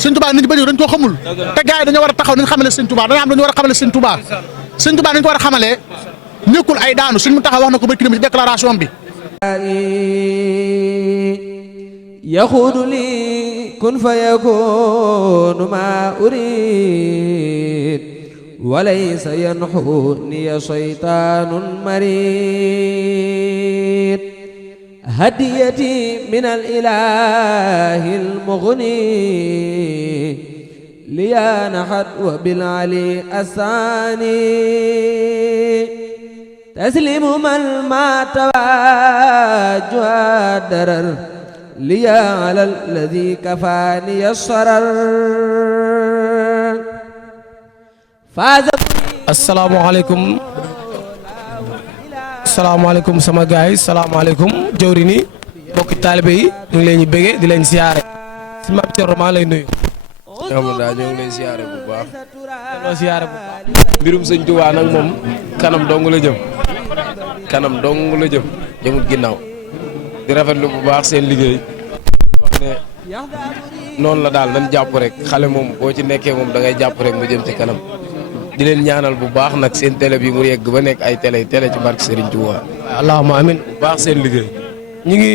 sëñ Touba nit ñi bëri dañ koo xamul te gars yi dañoo war a taxaw nañ xamale sëñ Touba dañoo am dañu war a xamale sëñ Touba sëñ Touba dañ ko war a xamalee nekkul ay daanu suñ mu taxaw wax na ko barki dem ci déclaration bi yaxuudu li kun fa yakunu ma urid walaysa yanxuni shaytaanun marid hadiyati min al ilahi al mughni liya nahat wa bil ali asani taslimu man ma tawajuha darar liya ala alladhi kafani yasrar faza. asalaamaaleykum sama gaay yi salaamaaleykum jawri ni mbokki taalibe yi ñu ngi leen ñu bëggee di leen siyaare si Mame Thierno maa lay nuyu. alhamdulilah ñoo ngi lay siyaare bu baax. delloo siyaare bu baax. mbirum sëñ Tuubaa nag moom kanam dong la jëm kanam dong la jëm jëmut ginnaaw di rafetlu bu baax seen liggéey wax ne noonu la daal nañ jàpp rek xale moom boo ci nekkee moom da ngay jàpp rek mu jëm ci kanam. di leen ñaanal bu baax nag seen télé bi mu yegg ba nekk ay télé ci barke Serigne Touba. allahumma amin bu baax seen liggéey. ñu ngi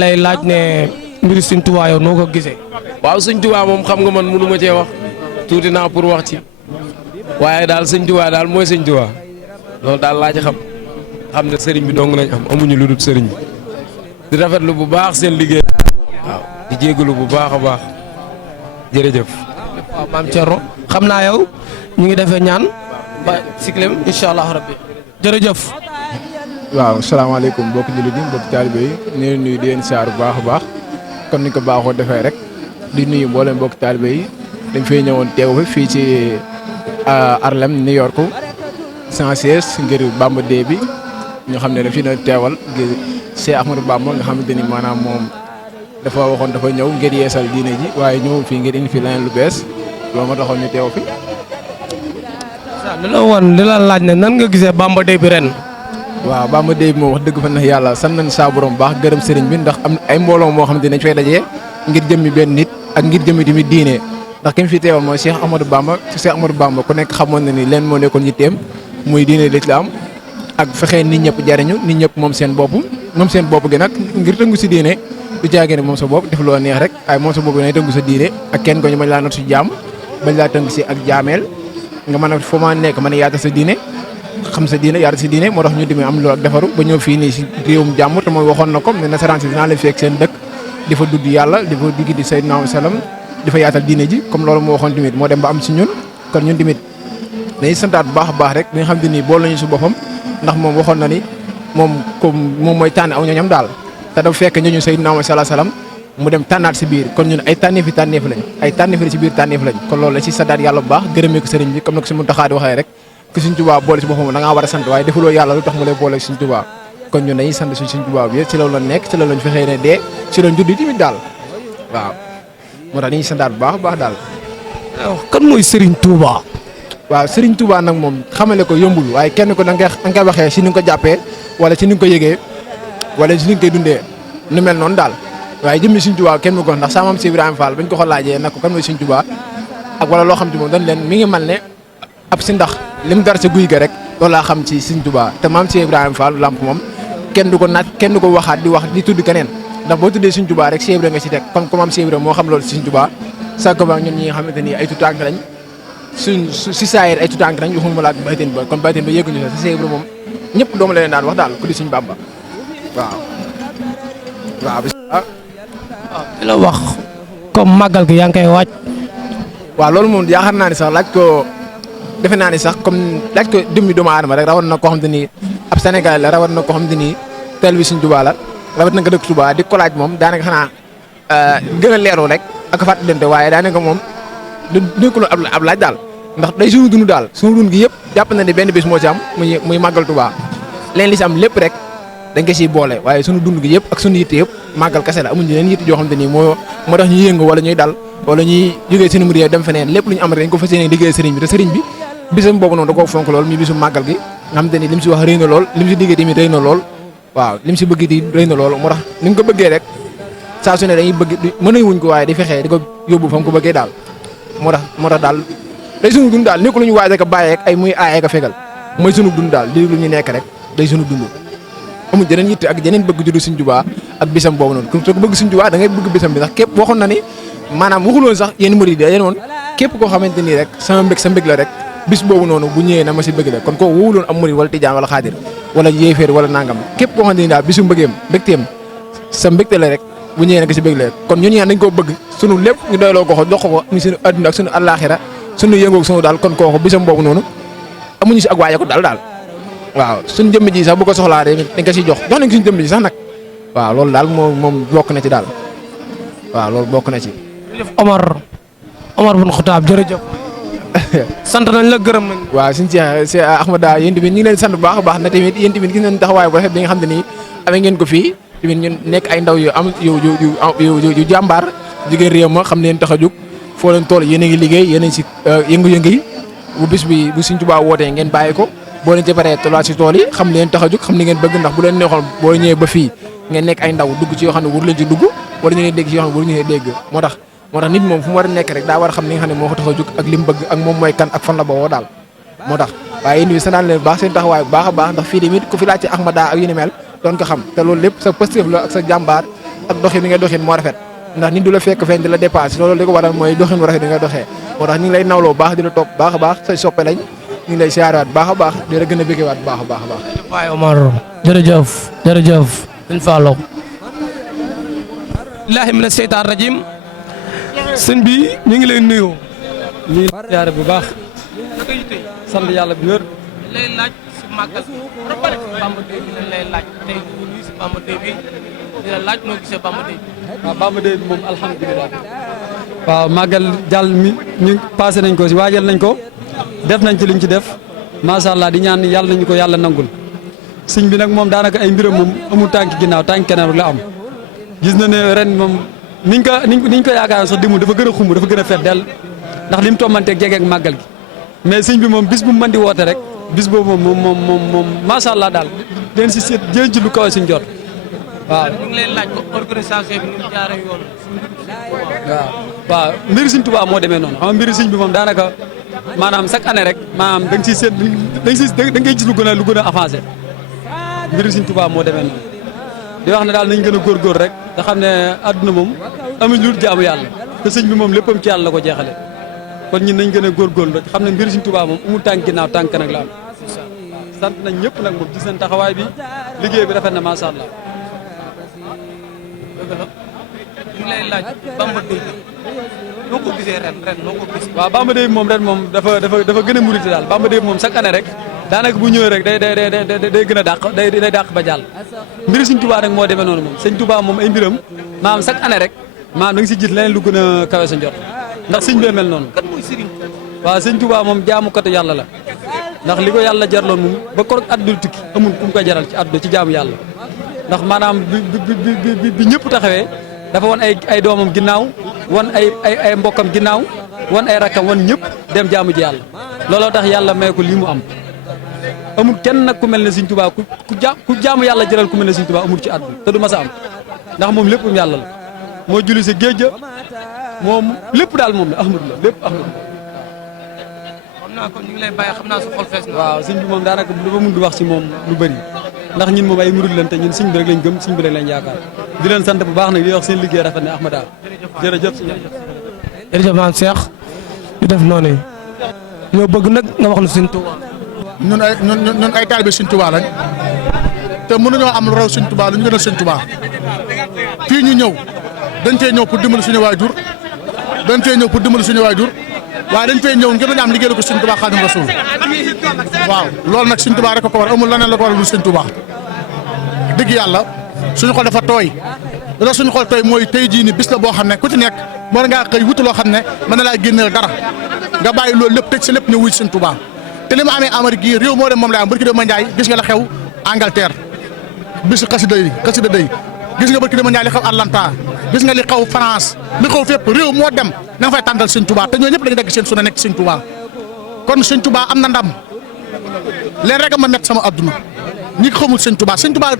lay laaj ne mbiru Serigne Touba yow noo ko gisee. waaw Serigne Touba moom xam nga man mënu ma cee wax tuuti naa pour wax ci waaye daal Serigne Touba daal mooy Serigne Touba loolu daal laa ci xam ne Serigne bi dong lañ am amuñu lu dul Serigne bi di rafetlu bu baax seen liggéey. waaw di jégalu bu baax a baax jërëjëf. waaw Mame Thierno xam naa yow. ñu ngi defee ñaan ba siklem incha allah rabbi jërëjëf. waaw salaamaaleykum mbokki jullit yi mbokki taalibe yi ñu ngi nuyu di leen siyaar bu baax a baax comme ni ko baaxoo defee rek di nuyu mboolem mbokki taalibe yi dañ fay ñëwoon teew fii ci Harlem New York 116 ngir Bamba Day bi ñu xam ne daf fi na teewal ngir Cheikh Ahmadou Bamba nga xamante ni maanaam moom dafa waxoon dafa ñëw ngir yeesal diine ji waaye ñëw fii ngir indi fi leneen lu bees loolu moo taxoon ñu teew fi. li la laaj ne nan nga gisee Bamba Day bi ren. waaw Bamba Day bi moom wax dëgg fa neex yàlla sant nañ saa borom baax gërëm sëriñ bi ndax am ay mbooloo moo xam ne dañ fay dajee ngir jëmmi benn nit ak ngir jëmmi tamit diine ndax ki mu fi teewal mooy Cheikh Ahmadou Bamba ku nekk xamoon na ni leen moo nekkoon yitteem muy diine l'islam ak fexe nit ñëpp jariñu nit ñëpp moom seen bopp gi nag ngir tëngu si diine du jaagee ne moom sa bopp def loo neex rek ay moom sa bopp ne tëngu sa diine ak kenn ko ñu bañ laa not si jaam bañ laa tënk si ak jaameel nga mën a foo ma nekk mën a yaata sa diine xam sa diine yaata sa diine moo tax ñu demee am loolu ak defaru ba ñëw fii nii si réewum jàmm te mooy waxoon na ko ne nasaraan si dinaa leen fekk seen dëkk di fa dudd yàlla di fa digg di Seydina Sallam di fa yaatal diine ji comme loolu moo waxoon tamit moo dem ba am si ñun kon ñun tamit dañuy santaat bu baax a baax rek dañu xam te ni bool nañu si boppam ndax moom waxoon na ni moom mooy tànn aw ñoñam daal te dafa fekk ñooñu Seydina Sallam mu dem tànnaat si biir kon ñun ay tànneef lañ ay tànneef si biir tànneef lañ kon loolu la si santaat yàlla bu baax gërëmee ko sëriñ bi comme na ko si Muntaxa di waxee rek ki Sëriñ Tuubaa boole si boppam da ngaa war a sant waaye defuloo yàlla lu tax mu lay boole Sëriñ Tuubaa kon ñun dañuy sant suñ Sëriñ Tuubaa bi ci loolu la nekk ci loolu lañ fexee ne dee ci loolu judd tamit daal waaw moo tax dañuy santaat bu baax a baax daal. kan mooy Serigne Touba. waaw Serigne Touba nag moom xamale ko yombul waaye kenn ko da nga koy waxee si ni nga ko jàppee wala si ni nga ko yëgee wala si ni nga koy dundee nu mel noonu daal waaye jëmmi Sëriñ Tuubaa kenn mu ko ndax sama maam si Ibrahima Fall bañ ko laajee nag ko kan mooy Sëriñ Tuubaa ak wala loo xam ci moom dañ leen mi ngi mal ne ab si ndax li mu dar sa guy ga rek loolu laa xam ci Sëriñ Tuubaa te maam si Ibrahima Fall lamp moom kenn du ko naat kenn du ko waxaat di tudd keneen ndax boo tuddee Sëriñ Tuubaa rek Cheikh Ibrahima nga ci teg comme maam Cheikh Ibrahima moo xam loolu Sëriñ Tuubaa sàkko ba ñun ñi nga xamante ni ay tutànk lañ si saayir ay tutànk lañ waxuma la ak bayteen ba kon bayteen ba yëguñu sa Cheikh Ibrahima moom ñëpp doomu la leen daan wax daal ku di Sëriñ Bamba waaw di la wax comme màggal gi yaa ngi koy waaj. waaw loolu moom yaakaar naa ni sax laaj ko defe naa ni sax comme laaj ko dëmmi doomu aadama rek rawat na koo xam te ni ab Sénégal la rawat na koo xam te ni tel bi Sëriñ Tuubaa la rawat na nga dëkk Tuubaa di ko laaj moom daanaka xanaa gën a leeru rek ak fàttalante waaye daanaka moom du nekkul ab laaj daal ndax day suñu dund daal suñu dund gi yëpp jàpp na ne benn bés moo ci am muy màggal Tuubaa leen li si am lépp rek dañ ko siy boole waaye suñu dund gi yëpp ak suñu yitte yëpp màggal kese la amuñu leen yitte joo xam te ni moo tax ñu yëngu wala ñuy dal wala ñuy jógee seen réew dem feneen lépp lu ñu am rek dañ ko fas yéene liggéey sëriñ bi te sëriñ bi bisam boobu noonu da koo fonk lool mi bisu màggal gi nga xam te ni lim si wax rëy na lool lim si liggéey tamit rëy na lool waaw lim si bëgg di rëy na lool moo tax ni nga ko bëggee rek saa su ne dañuy bëgg mënuñ wuñ ko waaye di fexee di ko yóbbu fa mu ko bëggee daal moo tax daal day sunu dund daal nekkul lu ñu waaj a bàyyeek ay muy aayee ka fegal mooy sunu dund daal di lu ñu nekk rek day sunu dund amul jeneen yitte ak jeneen bëgg juddu Sëñ Tuubaa ak bisam boobu noonu ku bëgg Sëñ Tuubaa da ngay bëgg bisam bi ndax képp waxoon na ni maanaam waxuloon sax yéen murid yi yéen woon képp koo xamante nii rek sama mbég sa mbég la rek bis boobu noonu bu ñëwee na ma si bëgg la kon koo wowuloon am murid wala tijaan wala xaadir wala yéeféer wala nangam képp koo xamante ni daal bisu mbégteem sa mbégte la rek bu ñëwee nag si bëgg la kon ñun ñaan dañ koo bëgg sunu lépp ñu doyloo ko jox ko ñu sunu adduna ak sunu àllaaxira sunu yëngoog sunu daal kon kooku bisam boobu noonu amuñu si ak waaye ko daal waaw suñu jëmm ji sax bu ko soxlaa dañ ko siy jox nañ suñu jëmm ji sax nag waaw loolu daal moom bokk na ci daal waaw loolu bokk na ci. jërëjëf Omar bun Xutaab jërëjëf sant nañ la gërëm nañ. waaw suñu Cheikh Ahmada yéen tamit ñu ngi leen sant bu baax a baax na tamit yéen tamit gis nañ taxawaay bu rafet bi nga xam ne nii amee ngeen ko fii tamit ñun nekk ay ndaw yu am yu jàmbaar jigéen réew ma xam ne leen tax a jóg foo leen tool yéen a ngi liggéey yéen a ngi si yëngu-yëngu yi bu bis bi bu Sëñ Tuubaa wootee ngeen bàyyi ko boo leen ci paree tolluwaat si tool yi xam leen tax a jóg xam ni ngeen bëgg ndax bu leen neexoon boo ñëwee ba fii ngeen nekk ay ndaw dugg ci yoo xam ne waru leen ci dugg wala ñu leen dégg ci yoo xam ne waru ñu leen dégg moo tax nit moom fu mu war a nekk rek daa war a xam li nga xam ne moo ko tax a jóg ak li mu bëgg ak moom mooy kan ak fan la bawoo daal moo tax waaye yéen bi sanaan leen baax seen taxawaay bu baax a baax ndax fii tamit ku fi laaj ci Ahmada ak yu ni mel doon ko xam te loolu lépp sa positif la ak sa jàmbaar ak doxin bi nga doxin moo rafet ndax nit du la fekk fenn di la dépassé loolu li ko waral mooy doxin bu rafet bi nga doxee moo tax ñu ngi lay nawloo baax di la topp baax a baax say soppe lañ ñu ngi lay siyaaraat baax a baax di la gën a bëggewaat baax a baax a baax waaye Omar jërëjëf sëñ Fallou billahi mina seytaan rajim sëñ bi ñu ngi lay nuyu lii siyaare bu baax sant yàlla bu wér lay laaj si màggal Bamba Day bi lañ lay laaj tey ñu ngi si Bamba Day bi di la laaj noo gisee Bamba Day bi waaw Bamba Day bi moom alhamdulilah waaw màggal jàll mi ñu passé nañ ko si waajal nañ ko def nañ ci liñ ci def macha allah di ñaan yàlla nañu ko yàlla nangul sëñ bi nag moom daanaka ay mbiram moom amul tànk ginnaaw tànk keneen la am gis na ne ren moom niñ ko yaakaar sax dimu dafa gën a xumb dafa gën a fet del ndax li mu tommanteeg jegeeg màggal gi mais sëñ bi moom bis bu mu mën di woote rek bis boobu moom macha allah daal den si seet jën ci lu kawe suñ jot waaw. ñu ngi leen laaj ko organisation bi ni mu jaaree yoon. waaw mbiri sëñ Tuubaa moo demee noonu xam nga mbiri sëñ bi moom daanaka maanaam chaque année rek maanaam da nga ciy seet da ngay gis lu gën a avancé mbiri sëñ Tuubaa moo demee noonu di wax ne daal nañ gën a góorgóor rek te xam ne àdduna moom amuñ lu jaamu yàlla te sëñ bi moom léppam ci yàlla la ko jeexale kon ñun nañ gën a góorgóorlu rek xam ne mbiri sëñ Tuubaa moom amul tànk ginnaaw tànk nag la am sant nañ ñëpp nag moom gis nañ taxawaay bi liggéey bi rafet na macha allah. dëgg la ñu ngi lay laaj Bamba Day noo ko gisee ren noo ko gisee. waaw Bamba Day bi moom ren moom dafa gën a murite daal Bamba Day bi moom chaque année rek daanaka bu ñëwee rek day gën a dàq day dàq ba jàll mbiri sëñ Tuubaa nag moo demee noonu moom sëñ Tuubaa moom ay mbiram maanaam chaque année rek maanaam da nga si jiit leneen lu gën a kawe sa njot ndax sëñ bee mel noonu. kan mooy sëriñ. waaw sëñ Tuubaa moom jaamukatu yàlla la ndax li ko yàlla jarloon moom ba korog àdduna tukki amul ku mu koy jaral ci àdduna ci jaamu yàlla ndax maanaam bi ñëpp taxawee dafa wan ay doomam ginnaaw wan ay mbokkam ginnaaw wan ay rakkam wan ñëpp dem jaamu ji yàlla looloo tax yàlla may ko lii mu am amul kenn nag ku mel ne sëñ Tuubaa ku jaamu yàlla jëral ku mel ne sëñ Tuubaa amul ci àdduna te du mas a am ndax moom léppam yàlla la moo julli si géej ga moom lépp daal moom la ahmadu la lépp ahmadu xam naa kon ñu ngi lay bàyyi xam naa su xol fees na. waaw sëñ bi moom daanaka dafa mun di wax ci moom lu bëri ndax ñun moom ay murid lañ te ñun sëñ bi rek lañ gëm sëñ bi rek lañ yaakaar di leen sant bu baax nag di wax seen liggéey rafet na Ahmada jërëjëf jërëjëf maam Cheikh ñu def noonu ñoo bëgg nag nga wax na sëñ Tuubaa ñun ay taalibe Sëñ Tuubaa lañ te mënuñoo am lu raw Sëñ Tuubaa lu ñu gën a Sëñ Tuubaa fii ñu ñëw dañ fee ñëw pour dimbali suñu waajur waaye dañ fee ñëw ngir dañu am liggéeyal ko Sëñ Tuubaa Xaadimu Rasuul waaw loolu nag Sëñ Tuubaa rek ko war amul leneen la ko war a dul Sëñ Tuubaa dëgg yàlla suñu xol dafa tooy da suñu xol tooy mooy tey jii ni bis la boo xam ne ku ci nekk war ngaa xëy wutu loo xam ne mën na laa génneel dara nga bàyyi loolu lépp tëj sa lépp ñëw wuy Sëñ Tuubaa te li ma amee Amérique gii réew moo dem moom lay am barki dama Njaay gis nga la xew Angleterre bisu xasida day gis nga barki dama Njaay li xew Atlanta gis nga li xew France li xew fépp réew moo dem na nga fay tàntal Sëñ Tuubaa te ñoo ñëpp dañu dégg seen suna nekk Sëñ Tuubaa kon Sëñ Tuubaa am na ndam leen rek ma mett sama adduna ñi xamul Sëñ Tuubaa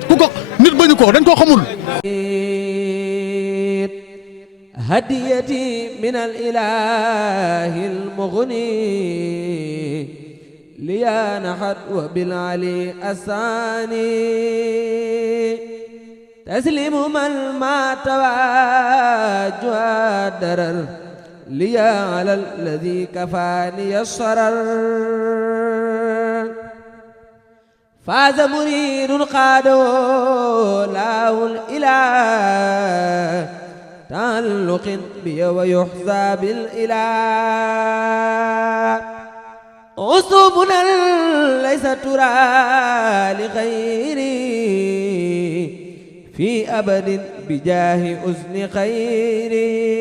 ku ko nit bañu ko dañ koo xamul هديتي من الإله المغني ليا نحت وبالعلي أساني تسليم من ما تواجه الدرر ليا على الذي كفاني الشرر فاز مريد قادو له الإله تعلق بي ويحظى بالإله عصوبنا ليس ترى لغيري في أبد بجاه أذن خيري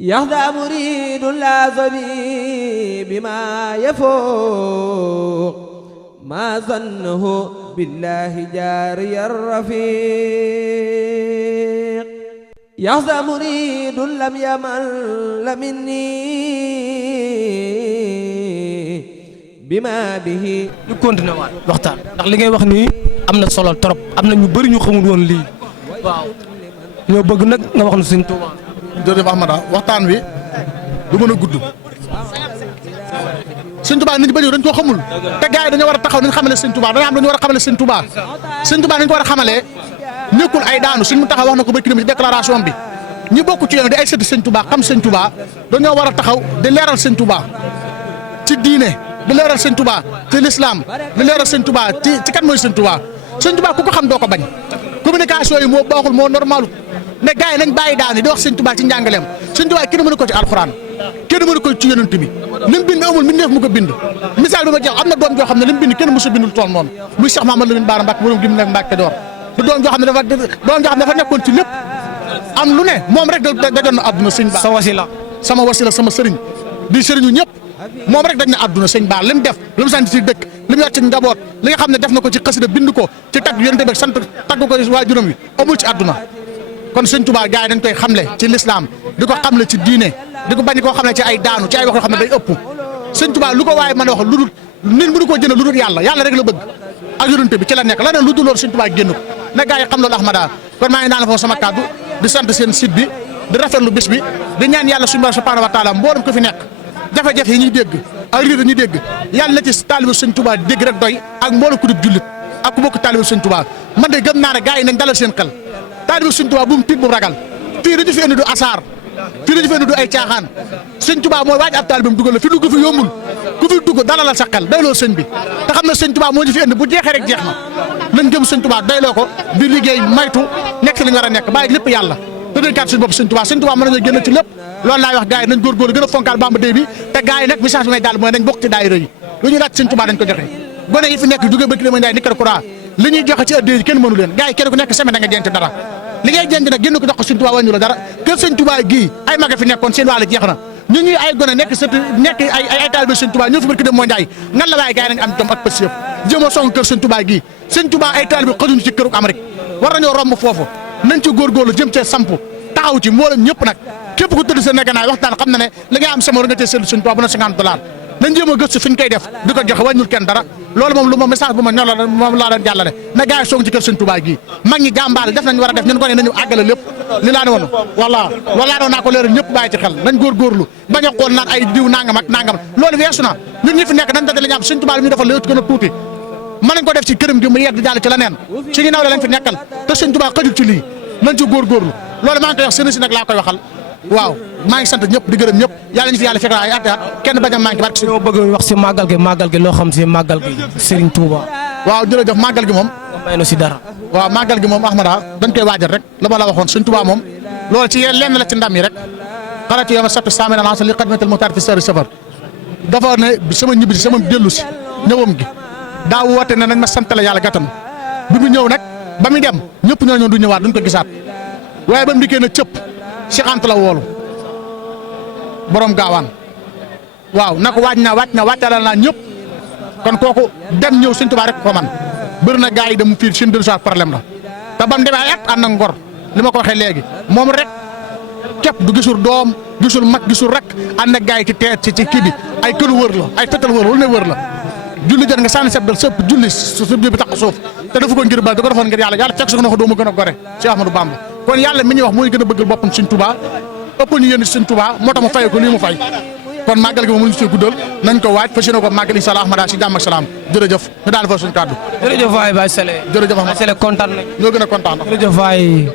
يهدى مريد لازمي بما يفوق ما ظنه بالله جاري الرفيق يهدى مريد لم يمل مني بما به ñu continué waat waxtaan ndax li ngay wax nii am na solo trop am na ñu bëri ñu xamul woon lii waaw ñoo bëgg nag nga wax nu Sëñ Tuubaa. jërëjëf Ahmada waxtaan wi du mën a gudd Sëñ Tuubaa nit ñi bëri dañ koo xamul te gars yi dañoo war a taxaw nañ xamale Sëñ Tuubaa dañoo am dañu war a xamale Sëñ Tuubaa Sëñ Tuubaa nañ ko war a xamalee nekkul ay daanu suñ mu taxaw wax na ko ba kii ci déclaration bi ñi bokk ci yoon di ay sëti Sëñ Tuubaa xam Sëñ Tuubaa dañoo war a taxaw di leeral Sëñ Tuubaa ci diine di leeral Sëñ Tuubaa ci l'islam di leeral Sëñ Tuubaa ci kan mooy Sëñ Tuubaa Sëñ Tuubaa ku ko xam doo ko bañ communication yi moo baaxul moo normalu ne gars yi nañ bàyyi daan di wax Sëñ Tuubaa ci njàngaleem Sëñ Tuubaa kenn mënu ko ci alxuraan kenn mënu ko ci yonent bi lim bind amul min neef mu ko bind misaal bi ma jeex am na doom joo xam ne lim bind kenn mësu bindul tool noonu muy Cheikh Mamadou Lamine Bara Mbacke borom gi mu nekk Mbacke door du doom joo xam ne dafa nekkoon ci lépp am lu ne moom rek dajoon na àdduna sëñ Ba sa wasila sama wasila sama sëriñ di sëriñu ñëpp moom rek dañ na àdduna sëñ Ba lim def li mu sant ci dëkk li mu yor ci njaboot li nga xam ne def na ko ci xasida bind ko ci tagg yonent bi sant tagg ko waajuram wi amul ci àdduna kon Sëñ Tuubaa gars yi dañ koy xamle ci lislaam di ko xamle ci diine di ko bañ koo xamle ci ay daanu ci ay wax yoo xam ne day ëpp Sëñ Tuubaa lu ko waaye mën a wax lu dul nit mënu koo jënd lu dul yàlla rek la bëgg ak yonent bi ci la nekk leneen lu dul loolu Sëñ Tuubaa génn ko na gars yi xam loolu Ahmada kon maa ngi naan foofu sama kàddu di sant seen site bi di rafetlu bis bi di ñaan yàlla suñu borom subhanahu wa taala mboolem ko fi nekk jafe-jafe yi ñuy dégg ak riir yi ñuy dégg yàlla na ci taalibu Sëñ Tuubaa dégg rek doy ak mboolem ku dib jullit ak ku bokk taalibu Sëñ Tuubaa man de gëm naa ne gars yi nañ dalal seen xel taalibu Sëñ Tuubaa bu mu tiit bu mu ragal fii dañu fi indi du asaar fii dañu fi indi du ay caaxaan Sëñ Tuubaa mooy waaj ab taalibam dugal la fi dugg fi yombul ku fi dugg dalalal sa xel doyloo sëñ bi te xam ne Sëñ Tuubaa moo ñu fi indi bu jeexee rek jeex na nañ gëm Sëñ Tuubaa doyloo ko di liggéey maytu nekk li ñu war a nekk bàyyi lépp yàlla te dañ kaat suñu bopp Sëñ Tuubaa Sëñ Tuubaa mën nañoo génn ci lépp loolu laay wax gars yi nañ góorgóorlu gën a fonkaal Bamba Day bi te gars yi nag message bi may daal mooy nañ bokk ci daayira yi lu ñuy laaj Sëñ Tuubaa dañ ko joxe gone yi fi nekk jóge ba kilomètre Ndiaye nikkar kura li ñuy joxe ci addiya yi kenn mënu leen gars yi kenn ku nekk semaine da nga denc dara li ngay denc nag génn ko jox ko Sëñ Tuubaa wàññu la dara kër Sëñ Tuubaa gii ay maga fi nekkoon seen wàll jeex na ñu ñuy ay gone nekk ay taalibe Sëñ Tuubaa ñoo fi barki dem moo Njaay ngan la waaye gars yi nañ am jom ak pësiyëf jéem a song kër Sëñ Tuubaa gii Sëñ Tuubaa ay taalibe xajuñu ci këru Amérique war nañoo romb foofu nañ ci góorgóorlu jëm cee samp taxaw ci mboolem ñëpp nag képp ku tëdd sa nekkanaay waxtaan xam na ne li nga am sama war nga cee seetlu Sëñ Tuubaa bu na $50 nañ jéem a gëstu fi ñu koy def di ko joxe wàññul kenn dara loolu moom lu ma message bu ma ñor la moom laa doon jàllale na gars yi soog ci kër Sëñ Tuubaa gii mag ñi jàmbaar def nañ war a def ñun ko ne nañu àggale lépp li laa ne woon voilà loolu laa doon naa ko leeral ñëpp bàyyi ci xel nañ góorgóorlu bañ a xool naan ay diw nangam ak nangam loolu weesu na ñun ñi fi nekk nañ dajale ñaam Sëñ Tuubaa li ñu defal la gën a tuuti mën nañ ko def ci këram gi mu yegg jàll ci leneen suñu nawle lañ fi nekkal te Sëñ Tuubaa xajul ci lii nañ ci góorgóorlu loolu maa ngi koy wax seen si nag laa koy waxal waaw maa ngi sant ñëpp di gërëm ñëpp yàlla ñu fi yàlla fekk ay at kenn bañ a manqué barke ñoo bëgg wax si màggal gi loo xam si màggal gi Serigne Touba. waaw jërëjëf màggal gi moom may na si dara. waaw màggal gi moom Ahmada dañ koy waajal rek la ma la waxoon Sëñ Touba moom loolu ci lenn la ci ndam yi rek xalaat yow ma sappi saamina lansa li xadmatal muxtaar fi sari safar dafa ne sama ñibbi si sama dellu si ñëwam gi daa woote ne nañ ma santale yàlla gàttan bi mu ñëw nag ba muy dem ñëpp ñoo ñëw du ñëwaat duñ ko gisaat waaye ba mu dikkee na cëpp Cheikh Anta la woolu borom gaawaan waaw na ko waaj na wàccalal naa ñëpp kon kooku dem ñëw Sëñ Tuubaa rek ko man bëri na gars yi dem fii seen dellusiwaat problème la te ba mu demee ay at ànd ak ngor li ma ko waxee léegi moom rek képp du gisul doom gisul mag gisul rek ànd ak gars yi ci teet ci kii bi ay këlu wër la ay fetal wër la lu ne wër la julli jot nga sànni sebdal sëpp julli su bi tax suuf te dafa ko ngir bal da ko defoon ngir yàlla fekk su ko na ko doomu gën a gore Cheikh Ahmadou Bamba kon yàlla mi ñuy wax mooy gën a bëggal boppam Sëñ Tuubaa ëpp ñu yéen Sëñ Tuubaa moo tax mu fay ko lii mu fay kon màggal gi moom mënuñu si guddal nañ ko waaj fas yéene ko màggal incha allah ahmada si jàmm ak salaam jërëjëf ñu daal fa suñu kàddu jërëjëf waay Baye Sele. jërëjëf Baye Sele kontaan nañ. ñoo gën a kontaan jërëjëf waay.